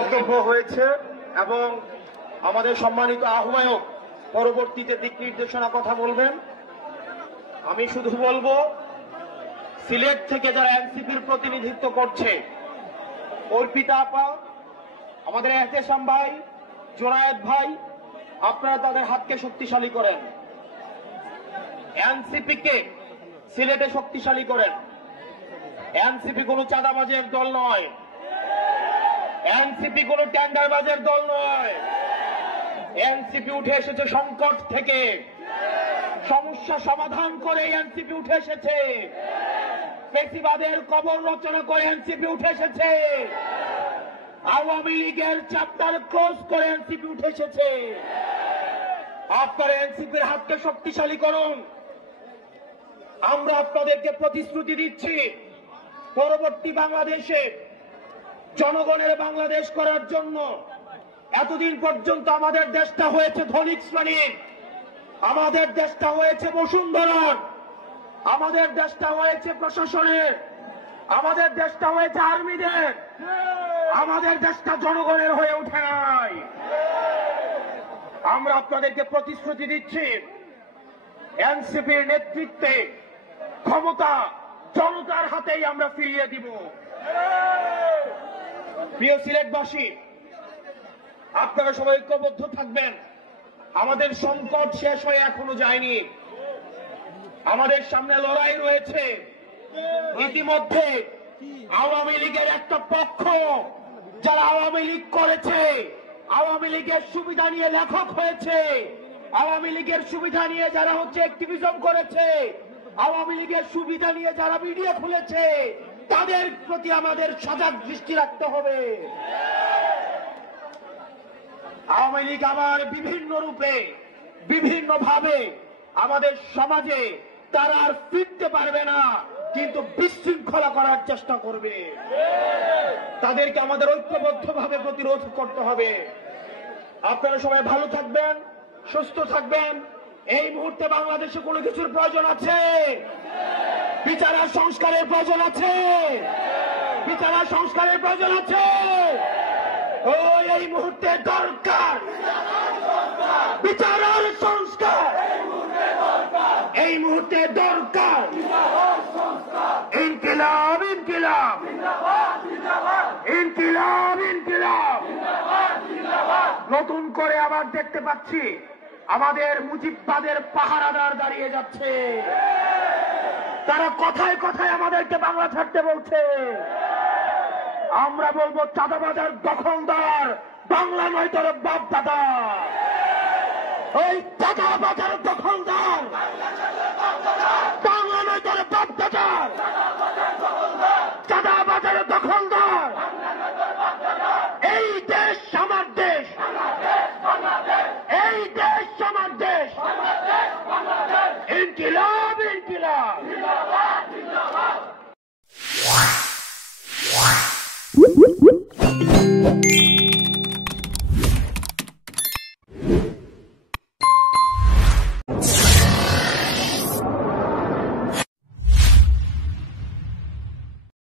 বক্তব্য হয়েছে এবং আমাদের সম্মানিত আহ্বায়ক পরবর্তীতে দিক নির্দেশনা কথা বলবেন। আমি শুধু বলবো, সিলেট থেকে যারা এনসিপির প্রতিনিধিত্ব করছে, অর্পিতা আপা, আমাদের এহতেশাম ভাই, জোনায়েদ ভাই, আপনারা তাদের হাতকে শক্তিশালী করেন, এনসিপিকে সিলেটে শক্তিশালী করেন। এনসিপি কোনো চাঁদাবাজের দল নয়, এনসিপি কোনো টেন্ডারবাজের দল নয়। এনসিপি উঠে এসেছে সংকট থেকে, সমস্যা সমাধান করে এনসিপি উঠে এসেছে, ফ্যাসিবাদের কবর রচনা করে এনসিপি উঠে এসেছে, আওয়ামী লীগের চ্যাপ্টার ক্লোজ করে এনসিপি উঠে এসেছে। আপনারা এনসিপির হাতকে শক্তিশালী করুন। আমরা আপনাদেরকে প্রতিশ্রুতি দিচ্ছি, পরবর্তী বাংলাদেশে জনগণের বাংলাদেশ করার জন্য এতদিন পর্যন্ত আমাদের দেশটা হয়েছে ধনিক শ্রেণীর, আমাদের দেশটা হয়েছে বসুন্ধরার, আমাদের দেশটা হয়েছে প্রশাসনের, আমাদের দেশটা হয়েছে আর্মিদের, আমাদের দেশটা জনগণের হয়ে ওঠে নাই। আমরা আপনাদেরকে প্রতিশ্রুতি দিচ্ছি, এনসিপির নেতৃত্বে ক্ষমতা জনতার হাতেই আমরা ফিরিয়ে দিব। প্রিয় সিলেটবাসী, আপনারা সবাই ঐক্যবদ্ধ থাকবেন। আমাদের সংকট শেষ হয়ে এখনো যায়নি, আমাদের সামনে লড়াই রয়েছে। ইতিমধ্যে আওয়ামী লীগের একটা পক্ষ, যারা আওয়ামী লীগ করেছে, আওয়ামী লীগের সুবিধা নিয়ে লেখক হয়েছে, আওয়ামী লীগের সুবিধা নিয়ে যারা অ্যাক্টিভিজম করেছে, আওয়ামী লীগের সুবিধা নিয়ে যারা মিডিয়া খুলেছে, তাদের প্রতি আমাদের সজাগ দৃষ্টি রাখতে হবে। আওয়ামী লীগ আবার বিভিন্ন রূপে বিভিন্ন ভাবে আমাদের সমাজে তারা আর ফিরতে পারবে না, কিন্তু বিশৃঙ্খলা করার চেষ্টা করবে। তাদেরকে আমাদের ঐক্যবদ্ধভাবে প্রতিরোধ করতে হবে। আপনারা সবাই ভালো থাকবেন, সুস্থ থাকবেন। এই মুহূর্তে বাংলাদেশে কোনো কিছুর প্রয়োজন আছে, বিচার আর সংস্কারের প্রয়োজন আছে, বিচার আর সংস্কারের প্রয়োজন আছে। এই মুহূর্তে দরকার বিচার আর সংস্কার, এই মুহূর্তে দরকার ইনকিলাব, ইনকিলাব, ইনকিলাব, ইনকিলাব। নতুন করে আবার দেখতে পাচ্ছি আমাদের মুজিববাদের পাহারাদার দাঁড়িয়ে যাচ্ছে। তারা কথায় কথায় আমাদেরকে বাংলা ছাড়তে বলছে। আমরা বলবো, চাঁদাবাজার দখলদার বাংলা নয়, তোর বাপ দাদা। ওই চাঁদাবাজার দখলদার